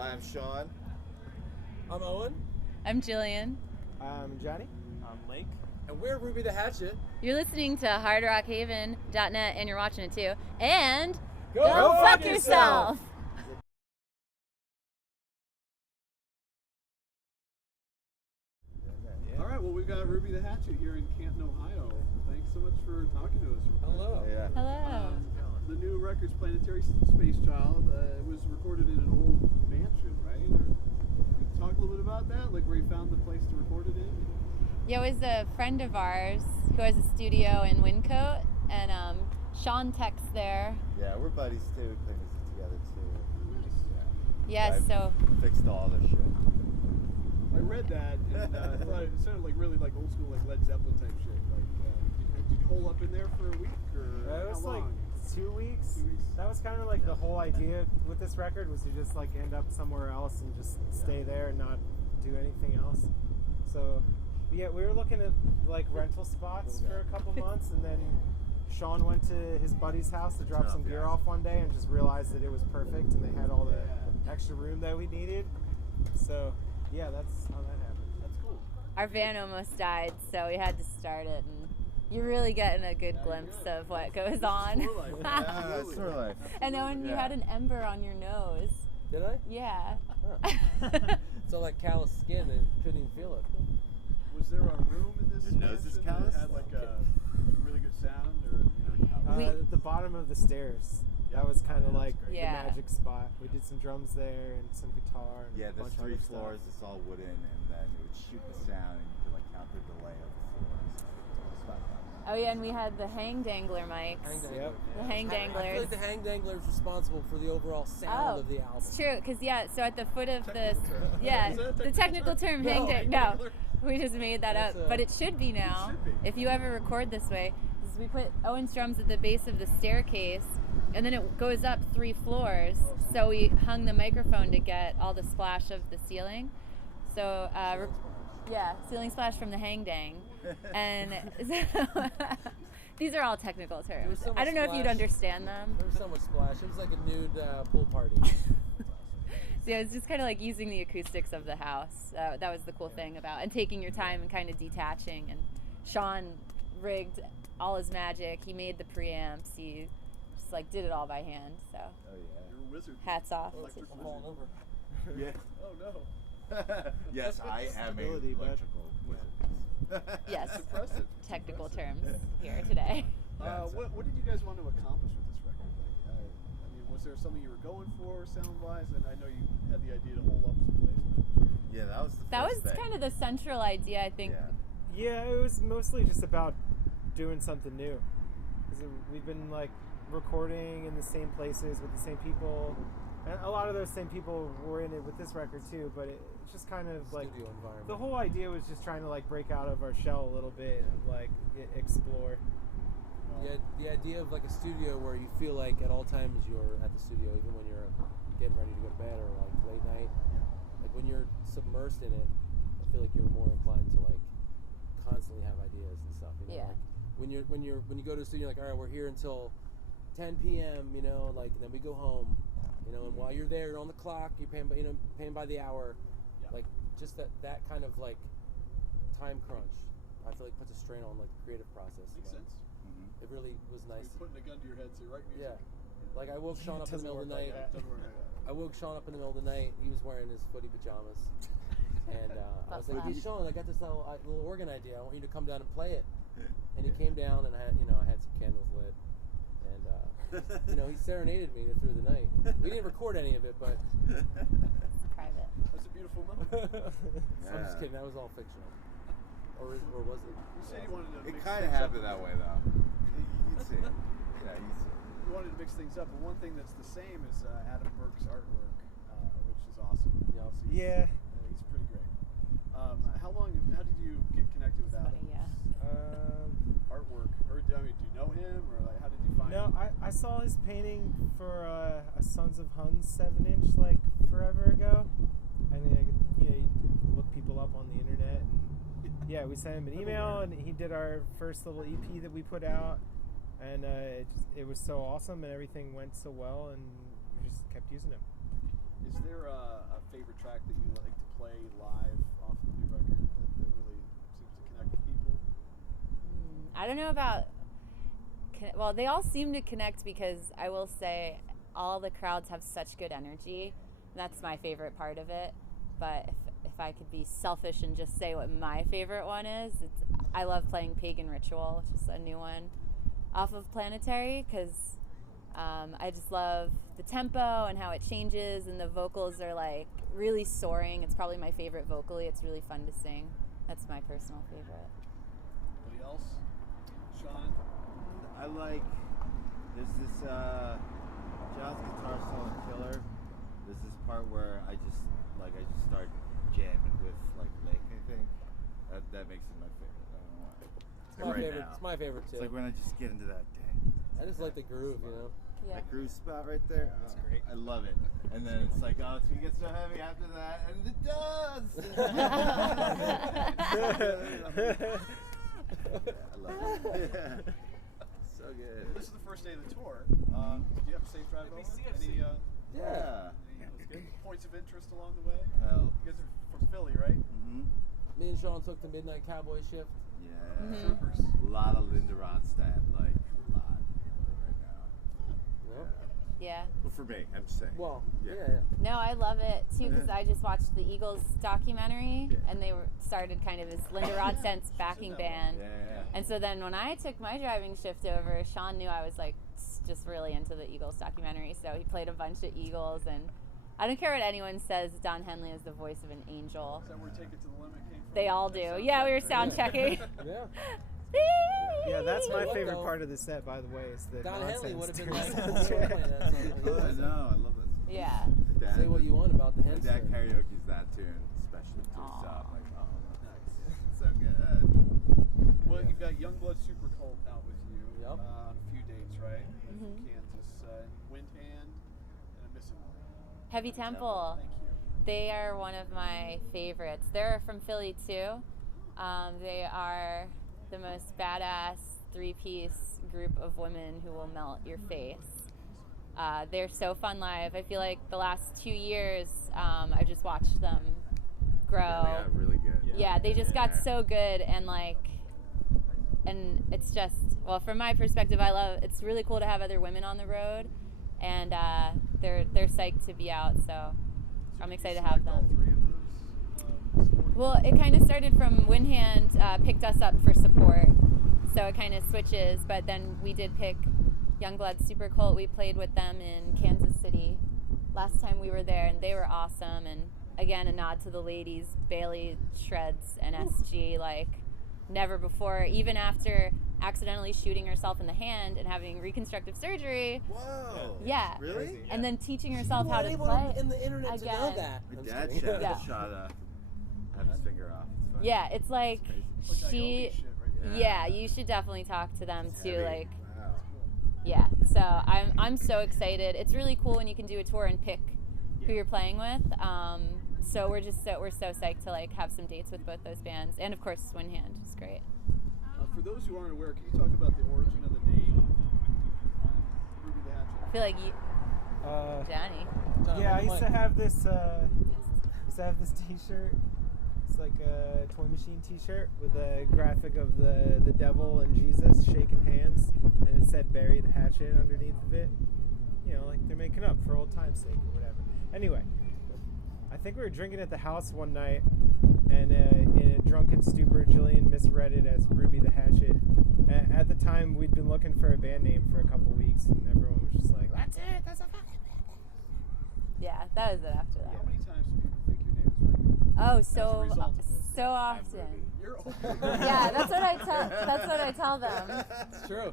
I'm Sean. I'm Owen. I'm Jillian. I'm Johnny. I'm Lake. And we're Ruby the Hatchet. You're listening to hardrockhaven.net and you're watching it too. And Go fuck yourself! All right, well, we've got Ruby the Hatchet here in Canton, Ohio. Thanks so much for talking to us. Hello. Yeah. Hello. The new record's Planetary Space Child. It was recorded in an old mansion, right? Or, can you talk a little bit about that, like where you found the place to record it in? Yeah, it was a friend of ours who has a studio in Wyncote, and Sean Tech's there. Yeah, we're buddies too. We play music together too. Nice. Yeah, I so fixed all their shit. I read that and I thought it sounded like really like old school, like Led Zeppelin type shit. Like, did you hole up in there for a week or It was how like long? 2 weeks. 2 weeks. That was kind of like the whole idea with this record, was to just like end up somewhere else and just stay there and not do anything else. So yeah, we were looking at like rental spots for a couple months, and then Sean went to his buddy's house to drop some gear off one day and just realized that it was perfect and they had all the extra room that we needed. So yeah, that's how that happened. That's cool. our van almost died, so we had to start it, and you're really getting a good glimpse of what goes on. Store life. Yeah, it's sort of like. And Owen, you had an ember on your nose. Did I? Yeah. Huh. So like callous skin and couldn't even feel it. Was there a room in this Your nose is mansion callous? that had like a really good sound, or The bottom of the stairs. That was kind of like the Yeah. magic spot. We did some drums there and some guitar. And Yeah, a there's bunch of 3 other floors. stuff. It's all wooden, and then it would shoot the sound, and you could like count the delay of the floors. It's about that. Oh yeah, and we had the hang dangler mics. Hang dangler. Yep. The hang I feel danglers. like the hang dangler is responsible for the overall sound of the album. It's true, because so at the foot of the Technical term. yeah, Is that a the technical technical term No. hang Hang no, dangler? we just made that That's up, but it should be now. should be. If you ever record this way, is we put Owen's drums at the base of the staircase, and then it goes up 3 floors. So we hung the microphone to get all the splash of the ceiling. So ceiling splash from the hang dang, and these are all technical There terms. was so I don't know much if you'd splash. understand them. There was so much splash. It was like a nude pool party. So yeah, it's just kind of like using the acoustics of the house. That was the cool thing about, and taking your time and kind of detaching. And Sean rigged all his magic. He made the preamps. He just like did it all by hand. So Oh yeah. You're a wizard. hats off. Electric I'm falling wizard. over. Yeah. Oh no. Yes, I am a Stability, bud. electrical wizard. Yes, That's impressive. technical terms here today. What did you guys want to accomplish with this record? Like, I mean, was there something you were going for sound-wise? And I know you had the idea to hole up someplace. Yeah, that was the That was first thing. kind of the central idea, I think. Yeah. Yeah, it was mostly just about doing something new. 'Cause we've been like recording in the same places with the same people, and a lot of those same people were in it with this record too. But it's just kind of like Studio environment. the whole idea was just trying to like break out of our shell a little bit and like explore. The idea of like a studio where you feel like at all times you're at the studio, even when you're getting ready to go to bed or like late night. Like when you're submersed in it, I feel like you're more inclined to like constantly have ideas and stuff. You know? Yeah. Like when you go to the studio, you're like, all right, we're here until 10 p.m. You know, like and then we go home. You know, and while you're there, you're on the clock. You're paying by the hour. Yeah. Like just that kind of like time crunch. I feel like puts a strain on like the creative process. Makes you know? sense. Mhm. It really was nice. Like putting a gun to your head, say, write music. Yeah. Like I woke Sean up in the middle of the night. Doesn't work like that. I woke Sean up in the middle of the night. He was wearing his footy pajamas, and I was like, "Hey Sean, I got this little organ idea. I want you to come down and play it." And he came down, and I had some candles lit, and he serenaded me through the night. We didn't record any of it, but Private. That's a beautiful moment. I'm just kidding. That was all fictional, or was it? You said you wanted to It mix kind of things up happened a that bit. way though. You'd see it. Yeah, you'd see it. You wanted to mix things up, but one thing that's the same is Adam Burke's artwork, which is awesome. Yep. Yeah. He's pretty great. How did you get connected with Adam? Funny, yeah. Artwork, or do you know him, or like how did you find No, him? I saw his painting for a Sons of Huns 7-inch like forever ago. I mean, you look people up on the internet, and yeah, we sent him an email, and he did our first little EP that we put out, and it was so awesome, and everything went so well, and we just kept using him. Is there a track that you like to play live off the new record that really seems to connect with people? I don't know about. Well, they all seem to connect because I will say all the crowds have such good energy. And that's my favorite part of it. But if I could be selfish and just say what my favorite one is, I love playing Pagan Ritual, which is a new one off of Planetary, because I just love the tempo and how it changes, and the vocals are like really soaring. It's probably my favorite vocally. It's really fun to sing. That's my personal favorite. Anybody else? Sean? I like, there's this John's guitar solo in Killer. There's this part where I just start jamming with like Lake, I think. That makes it my favorite. I don't know why. It's my Right favorite. now. It's my favorite too. It's like when I just get into that I just like the groove, you know. Yeah. that groove spot right there. That's great. I love it. And then it's like, oh, it's gonna get so heavy after that, and it does. I love it. So good. This is the first day of the tour. Did you have a safe drive over? Any Yeah. points of interest along the way? Well. You guys are from Philly, right? Mm-hmm. Me and Sean took the Midnight Cowboy shift. Yeah. Troopers. A lot of Linda Ronstadt, like a lot right now. No? Yeah. Well, for me, I'm just saying. Well, Yeah. yeah. No, I love it too because I just watched the Eagles documentary, Yeah. and they started kind of as Linda Ronstadt's backing band. Yeah. And so then when I took my driving shift over, Sean knew I was like just really into the Eagles documentary, so he played a bunch of Eagles, and I don't care what anyone says, Don Henley is the voice of an angel. Is that where Take It to the Limit came from? They all do. Yeah, we were sound checking. Yeah. Yeah, that's my What favorite though? part of the set, by the way, is the Don Henley would have been like, nonsense. playing that song. Oh, I know. I love this. Yeah. My dad- Say what you want about the My Henson. dad karaoke's that tune, especially to Aw. stop. Like, oh, nice. So good. Well, you've got Youngblood Super Colt out with you. Yep. On a few dates, right? From Mhm. Kansas. Windhand, and I'm missing one. Heavy Temple. Thank you. They are one of my favorites. They're from Philly too. They are the most badass three-piece group of women who will melt your face. They're so fun live. I feel like the last 2 years, I've just watched them grow. Yeah, they got really good. Yeah, they just got Yeah. so good, and it's just, well, from my perspective, it's really cool to have other women on the road, and they're psyched to be out, so I'm excited to have Select all them. three of those supporting Well, it kind of started from Windhand picked us up for support, so it kind of switches, but then we did pick Youngblood Super Colt. We played with them in Kansas City last time we were there, and they were awesome, and again, a nod to the ladies. Bailey shreds and SG like never before, even after accidentally shooting herself in the hand and having reconstructive surgery. Whoa. Yeah. Really? And then teaching herself You how weren't to able play. in the internet to know Again. that. My I'm dad just kidding. Yeah. have his finger off. It's fine. Yeah, it's like Crazy. Like that she. Yogi shit right there. Yeah, you should definitely talk to them It's too. heavy. Like, Wow. yeah. So I'm so excited. It's really cool when you can do a tour and pick who you're playing with. So we're so psyched to like have some dates with both those bands, and of course Windhand is great. For those who aren't aware, can you talk about the origin of the name Ruby the Hatchet? I feel like you, Johnny. John, Yeah, I hold the used to mic. have this T-shirt. It's like a Toy Machine T-shirt with a graphic of the devil and Jesus shaking hands, and it said "Bury the Hatchet" underneath of it. You know, like they're making up for old time's sake or whatever. Anyway, I think we were drinking at the house one night, and in a drunken stupor, Jillian misread it as Ruby the Hatchet. At the time, we'd been looking for a band name for a couple weeks, and everyone was just like, "That's it, that's a fucking band name." Yeah, that was it after that. How many times do people think your name is Ruby? Oh, As a result of this. so often. You're old. Yeah, that's what I tell them. It's true.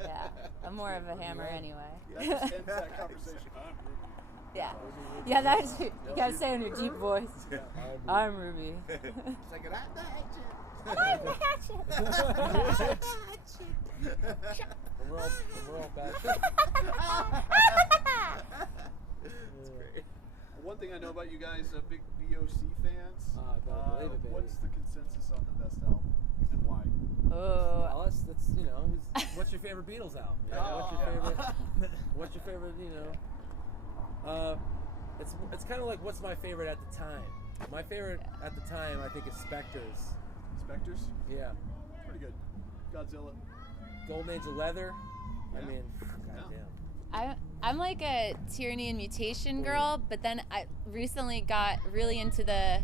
Yeah, I'm more of a hammer anyway. That just ends that conversation. I'm Ruby. Yeah. Yeah, that's you gotta say it in your deep voice. I'm Ruby. It's like an I'm the Hatchet. I'm the Hatchet. We're all bad. That's great. One thing I know about you guys, big VOC fans. Don't believe it, baby. What's the consensus on the best album and why? Oh, Well, that's you know, what's your favorite Beatles album? You know, what's your favorite? You know? It's kind of like what's my favorite at the time. My favorite at the time, I think, is Spectres. Spectres? Yeah. Pretty good. Godzilla. Golden Age of Leather. I Yeah. mean, goddamn. I'm like a Tyranny and Mutation girl, but then I recently got really into the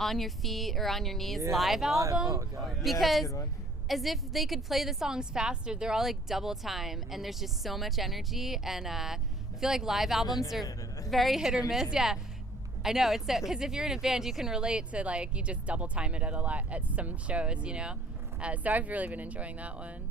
On Your Feet or On Your Knees live album Oh, God. Yeah, that's a because good one. as if they could play the songs faster. They're all like double time, and there's just so much energy. And I feel like live albums are very hit or miss. Yeah, I know it's because if you're in a band, you can relate to like you just double time it at some shows, you know. So I've really been enjoying that one.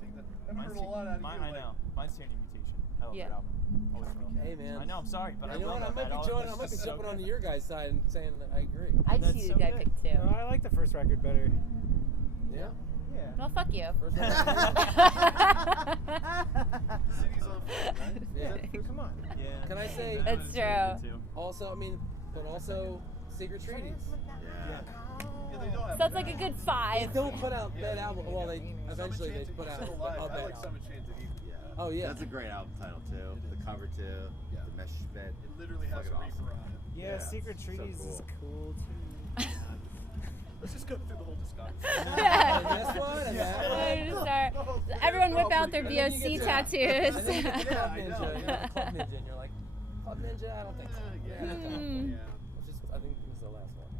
I think that I've heard a lot out of you. I know. Mine's Tyranny and Mutation. I love Yeah. that album. Always will. Hey, man. I know. I'm sorry, but You know I what? I love might that be album. jumping It's so onto good. your guys' side and saying that I agree. I'd That's choose so a guy good. pick too. No, I like the first record better. Yeah. Yeah. Well, fuck you. First Cities on Fire, right? Yeah. Come on. Yeah. Can I say That That's was really true. good, too. also? I mean, but also Secret Treaties. Yeah. Yeah, they don't have So it's like a good They 5. don't put out that album. Well, they Summit eventually they Chanted put out still alive. a I bad like album. Summit Chanted even. Yeah. Oh, yeah. That's a great album title too. It The is. cover too. Yeah. The mesh bed. It literally has a Fucking reaper on it. Yeah, Yeah, Secret so Treaties is cool. cool too. Let's just go through the whole discography. And this one and We're that gonna one. start- Everyone whip out their And then you VOC get to- tattoos. And then you get to Club I Ninja. know. You know, Club Ninja, and you're like, Club Ninja? I don't think so. Yeah. Hmm. Yeah. It's just, I think this is the last one.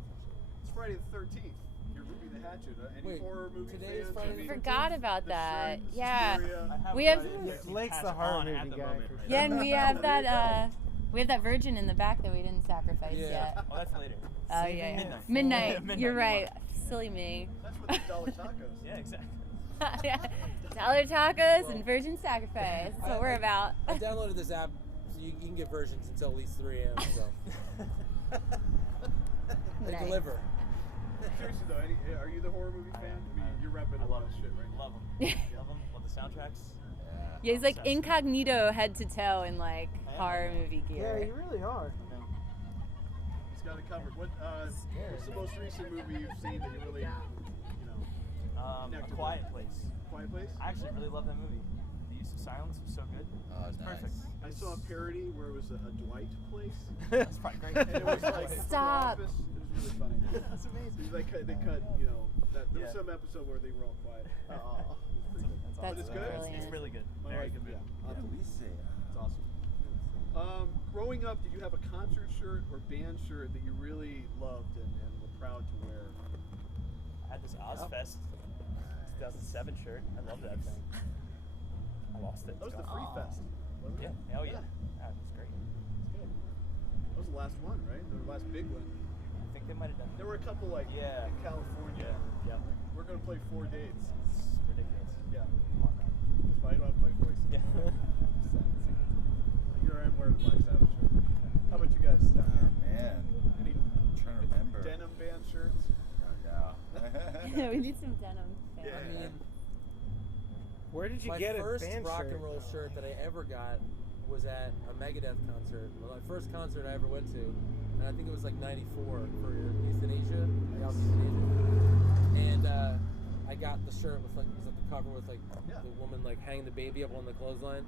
It's Friday the 13th. You're Ruby the Hatchet. Any Wait, horror movie today is fans? Friday I mean, the Forgot about The that. Shirt, Yeah. Suspiria. I have We have- Friday the Yeah, 13th Blake's the patch horror on movie at the guy moment for right Yeah, now. and we have that. We have that virgin in the back that we didn't sacrifice Yeah. yet. Oh, that's later. Oh yeah, Midnight. Midnight. Midnight, You're come right. on. Silly me. That's what the dollar tacos. Yeah, exactly. Dollar tacos and virgin sacrifice. That's what we're about. I downloaded this app so you can get versions until at least 3 a.m. So they Nice. deliver. Seriously though, are you the horror movie fan? I mean, you're repping a lot of shit right now. Love them. Love them. Love the soundtracks. Yeah, he's like Obsessed. incognito head to toe in like horror movie Yeah, gear. you really are. He's got it covered. What's the most recent movie you've seen that you really, A Connected Quiet with. Place. Quiet Place? I actually really love that movie. The use of silence was so good. Oh, It's nice. perfect. I saw a parody where it was a Dwight place. That's probably great. And it was like from The Stop. Office. It was really funny. That's amazing. They cut there was Yeah. some episode where they were all quiet. It was pretty good. That's That's But it's good. brilliant. It's really good. My Very wife, good. yeah. I'll have to at least say It's awesome. Growing up, did you have a concert shirt or band shirt that you really loved and were proud to wear? I had this Ozfest 2007 shirt. I love that thing. I lost it. That was It's the gone. Free Fest, wasn't it? Yeah. Oh yeah. That was great. It's good. That was the last one, right? The last big one. I think they might have done. There were a couple like Yeah. in California. Yeah. We're gonna play 4 dates. It's ridiculous. Yeah. Come on now. That's why I don't have my voice. Yeah. Here I am wearing a Black Sabbath shirt. How about you guys? Oh man. Any I'm trying to remember. denim band shirts? Yeah. We need some denim. fans. Yeah. I mean, Where did you my get a first band rock shirt? and roll shirt that I ever got was at a Megadeth concert. Well, my first concert I ever went to, and I think it was like '94 for Euthanasia, the album Euthanasia. And I got the shirt with like it was at the cover with like the woman like hanging the baby up on the clothesline.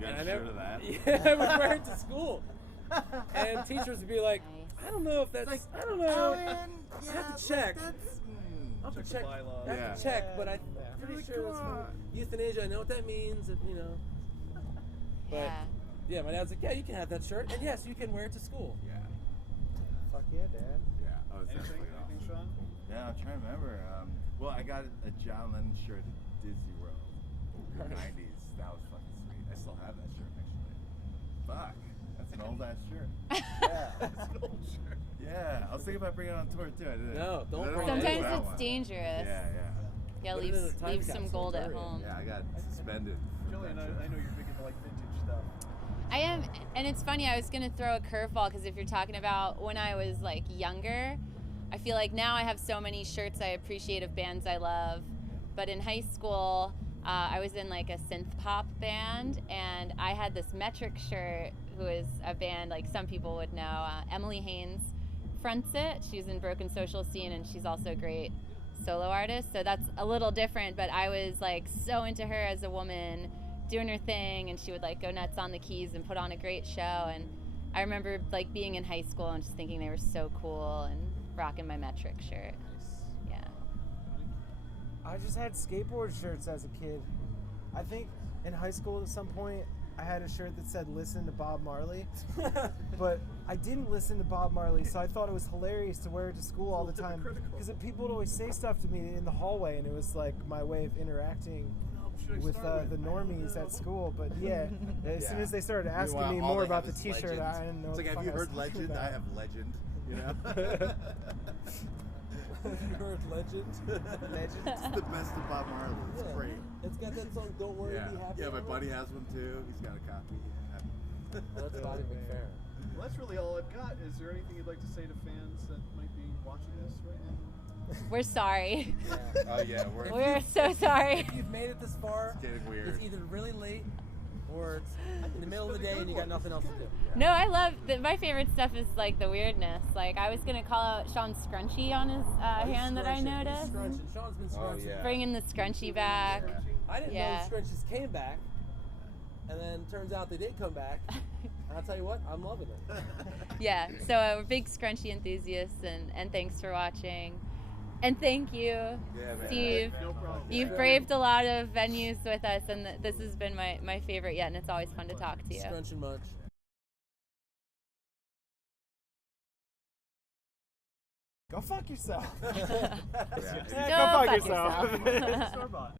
You got And a I shirt of that? Yeah, I would wear it to school. And teachers would be like, Nice. I don't know if that's, I don't know. I have to check. I'll have Check to the check. bylaws. I have Yeah. to check, but I'm Yeah. pretty sure it's from euthanasia. I know what that means, you know. But Yeah. yeah, my dad's like, yeah, you can have that shirt, and yes, you can wear it to school. Yeah. Fuck yeah, Dad. Yeah. Oh, it's Anything, definitely anything, awesome. Sean? Yeah, I'm trying to remember. Well, I got a John Lennon shirt at Disney World in the 90s. That was fucking sweet. I still have that shirt, actually. Fuck. That's an old ass shirt. Yeah. It's an old shirt. Yeah. I was thinking about bringing it on tour, too. I didn't. No, don't I bring it. Sometimes do that it's one. dangerous. Yeah, yeah. Yeah, Put it in a time leave some capsule, gold at bury it. home. Yeah, I got suspended. for Jillian, that I know you're big into like vintage stuff. I am, and it's funny. I was gonna throw a curveball because if you're talking about when I was like younger, I feel like now I have so many shirts I appreciate of bands I love. But in high school, I was in like a synth pop band, and I had this Metric shirt, who is a band like some people would know. Emily Haynes fronts it. She's in Broken Social Scene, and she's also a great solo artist. So that's a little different. But I was like so into her as a woman, doing her thing, and she would like go nuts on the keys and put on a great show. And I remember like being in high school and just thinking they were so cool and rocking my metric shirt. Yeah. I just had skateboard shirts as a kid. I think in high school at some point I had a shirt that said "Listen to Bob Marley," but I didn't listen to Bob Marley, so I thought it was hilarious to wear it to school all the time because people would always say stuff to me in the hallway, and it was like my way of interacting with the normies at school. But yeah, as soon as they started asking Meanwhile, me all more they about have the is T-shirt, Legend. I didn't know. It's like, what have the you fuck heard I was talking Legend? I about. have Legend. You know. Have you heard Legend? Legend. It's the best of Bob Marley. It's Yeah. great. It's got that song "Don't Worry, Yeah, Be Happy." yeah. My on it. buddy has one too. He's got a copy. Well, that's Bobby McFerrin. Well, that's really all I've got. Is there anything you'd like to say to fans that might be watching this right now? We're sorry. Yeah. Oh yeah, We're so sorry. If you've made it this far, It's getting weird. it's either really late or it's in the middle of the day and you got nothing else to do. No, I love my favorite stuff is like the weirdness. Like I was gonna call out Sean's scrunchie on his hand that I noticed. He's scrunching. Sean's been scrunching. yeah. Bringing the scrunchie back. I didn't Yeah. know the scrunchies came back, and then turns out they did come back. And I'll tell you what, I'm loving it. Yeah, so we're big scrunchie enthusiasts, and thanks for watching. And thank you, Yeah, man. Steve. No problem. You've braved a lot of venues with us, and this has been my favorite yet, and it's always fun to talk to you. Scrunching much. Go fuck yourself. Yeah. Yeah, go fuck fuck yourself. yourself. Store bought.